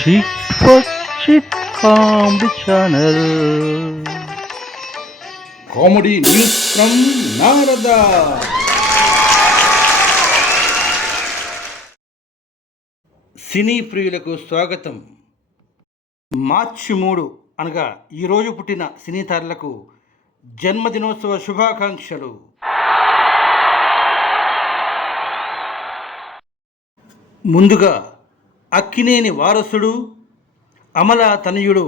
Chit for Chit Comedy Channel. Comedy news from Narada. సినీ ప్రియులకు స్వాగతం. మార్చి 3 అనగా ఈరోజు పుట్టిన సినీ తారలకు జన్మదినోత్సవ శుభాకాంక్షలు. ముందుగా అక్కినేని వారసుడు అమల తనయుడు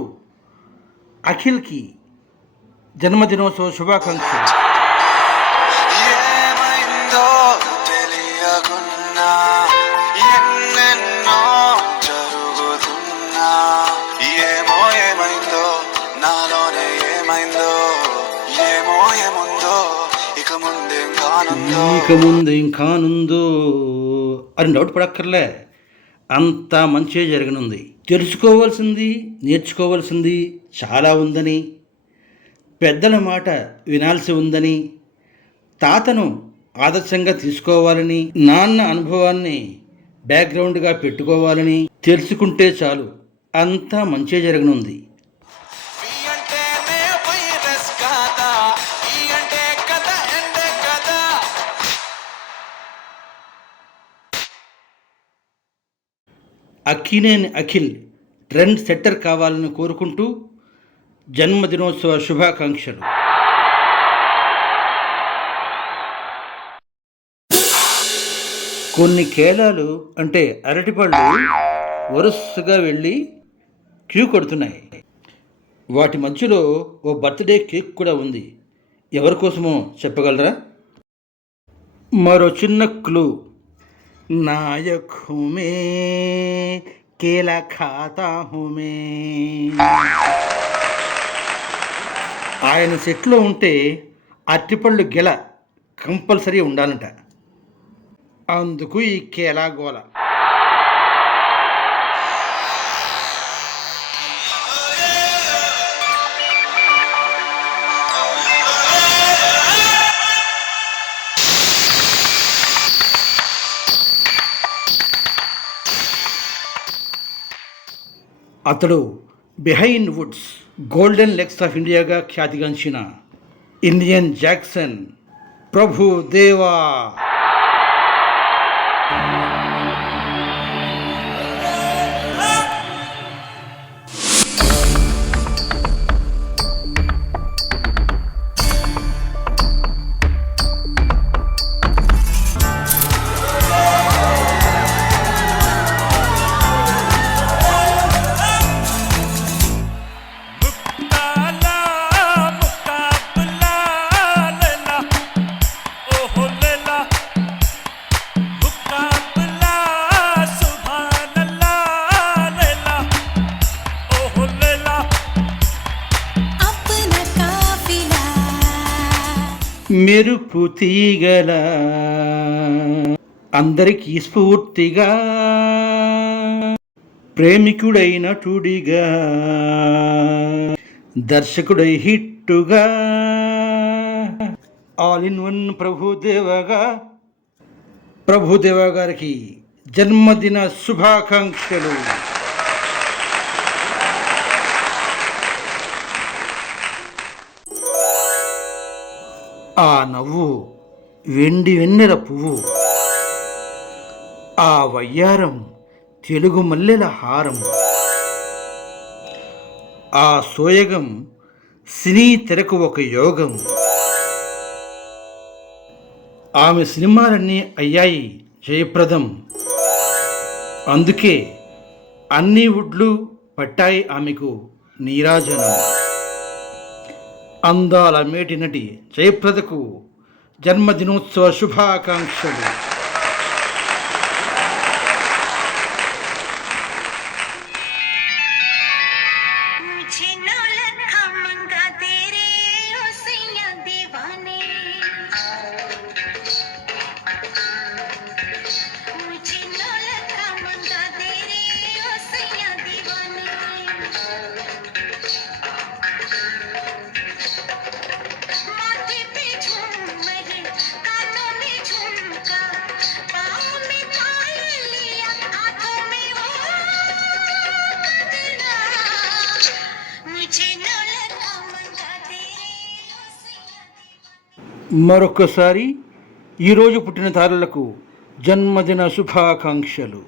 అఖిల్కి జన్మదినోత్సవ శుభాకాంక్షలు. ఇక ముందేం కానుందో అని డౌట్ పడక్కర్లే, అంతా మంచిగా జరగనుంది. తెలుసుకోవాల్సింది నేర్చుకోవాల్సింది చాలా ఉందని, పెద్దల మాట వినాల్సి ఉందని, తాతను ఆదర్శంగా తీసుకోవాలని, నాన్న అనుభవాన్ని బ్యాక్గ్రౌండ్గా పెట్టుకోవాలని తెలుసుకుంటే చాలు, అంతా మంచిగా జరగనుంది. అక్కినేని అఖిల్ ట్రెండ్ సెట్టర్ కావాలని కోరుకుంటూ జన్మదినోత్సవ శుభాకాంక్షలు. కొన్ని కేలాలు అంటే అరటిపళ్ళు వరుసగా వెళ్ళి క్యూ కొడుతున్నాయి. వాటి మధ్యలో ఓ బర్త్డే కేక్ కూడా ఉంది. ఎవరి కోసమో చెప్పగలరా? మరో చిన్న క్లూ, नायक हूँ मैं, केला खाता हूँ मैं. ఆయన సెట్లో ఉంటే అరటిపళ్ళు గెల కంపల్సరీ ఉండాలంట, అందుకు ఈ కేలా గోల. అతడు Behindwoods golden legs of ఇండియాగా ఖ్యాతిగాంచిన ఇండియన్ జాక్సన్ ప్రభుదేవా. మెరుపు తీగల అందరికీ స్ఫూర్తిగా, ప్రేమికుడైన టుడిగా, దర్శకుడై హిట్టుగా, ఆల్ ఇన్ వన్ ప్రభుదేవ గారికి జన్మదిన శుభాకాంక్షలు. ఆ నవ్వు వెండి వెన్నెల పువ్వు, ఆ వయ్యారం తెలుగు మల్లెల హారం, ఆ సోయగం సినీ తెరకు ఒక యోగం. ఆమె సినిమాలన్నీ అయ్యాయి జయప్రదం, అందుకే అన్ని వుడ్లు పట్టాయి ఆమెకు నీరాజనం. అందాల మేటి నటి జయప్రదకు జన్మదినోత్సవ శుభాకాంక్షలు. మరొక్కసారి ఈరోజు పుట్టిన తారలకు జన్మదిన శుభాకాంక్షలు.